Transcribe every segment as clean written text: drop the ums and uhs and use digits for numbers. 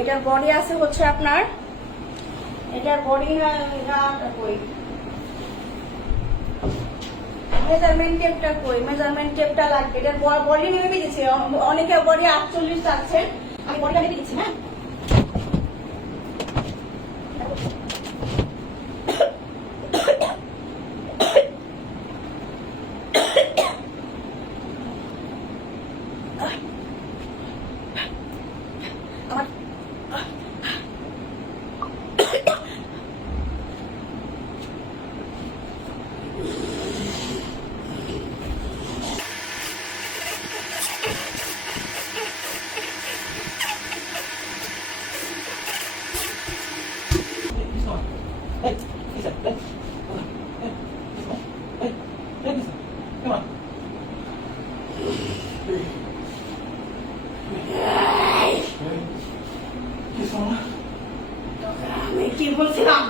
এটার বডি আছে হচ্ছে আপনার, এটার বডি কই, মেজারমেন্ট টেপটা কই, মেজারমেন্ট টেপটা লাগবে। এটার বডি নেমে দিয়েছি, অনেকে বডি 48 চাচ্ছেন, আমি বডিটা নেমে দিচ্ছি। হ্যাঁ, আমি কি বলছিলাম?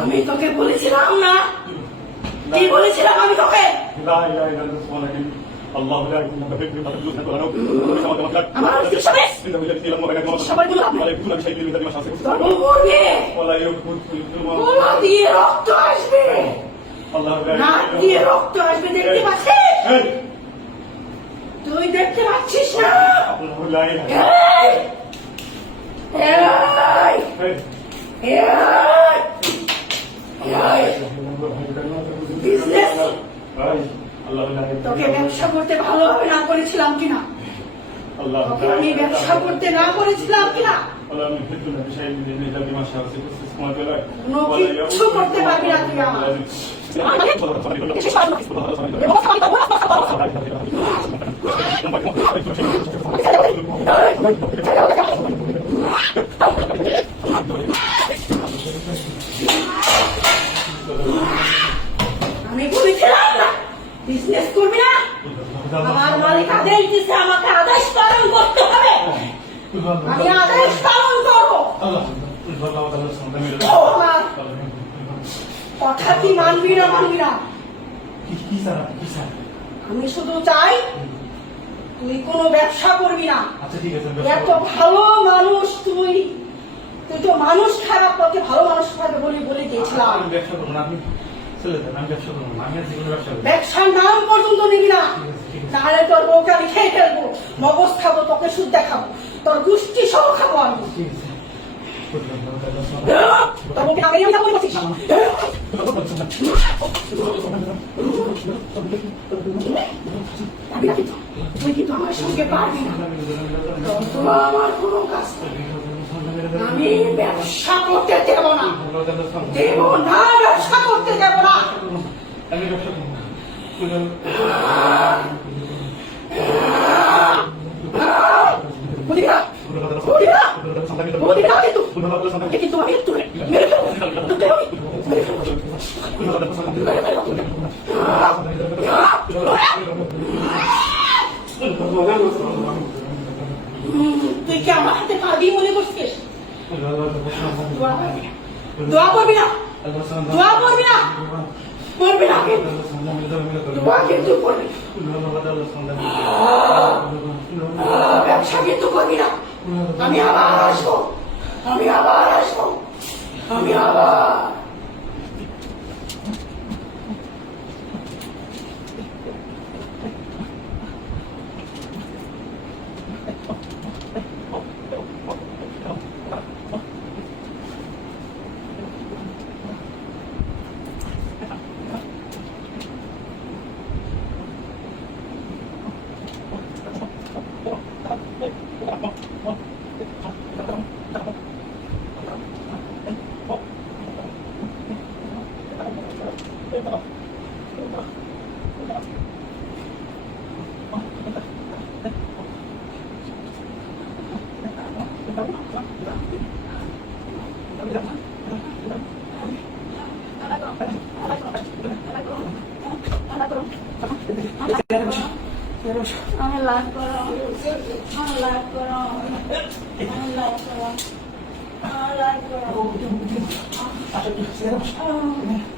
আমি তোকে বলেছিলাম না, কি বলেছিলাম আমি তোকে? রক্ত আসবে, রক্ত আসবে, দেখতে পাচ্ছিস? তুই দেখতে পাচ্ছিস না? তোকে ব্যবসা করতে ভালোভাবে না করেছিলাম কিনা? আমি ব্যবসা করতে না করেছিলাম কিনা? কিচ্ছু করতে পারবি না তুই আমার। আমি বলেছিলাম না বিজনেস করবি না। আমার মালিক আদেশ দিচ্ছে, আমাকে আদেশ পালন করতে হবে। আমি আদেশ পালন করবো। কথা কি মানবি না মানবি না? আমি শুধু চাই তুই কোনো ব্যবসা করবি না। এত ভালো মানুষ তুই, তুই তো মানুষ খারাপ, তোকে ভালো মানুষ খারাপ বলে দিয়েছিলাম। ব্যবসার নাম পর্যন্ত নিবি না, তাহলে তোর বউকে আমি খেয়ে ফেলবো, মগজ খাবো, তোকে সুদ দেখাবো, তোর গোষ্ঠী সহ খাবো আমি। তুই কিন্তু আমার সঙ্গে পারবি না, আমার কোনো কাজ। আমি ব্যবসা করতে দেব না, দেব না, ব্যবসা করতে দেব না। কিন্তু আমি তুই কি আমার হাতে পারবি মনে করছিস? দোয়া করবি না, দোয়া করবি না, করবি না, দোয়া কিন্তু করবি। ব্যবসা কিন্তু করবি না। আমি আবার আসবো, আমি আবার আসবো, আমি আবার। I'm alive, I'm alive.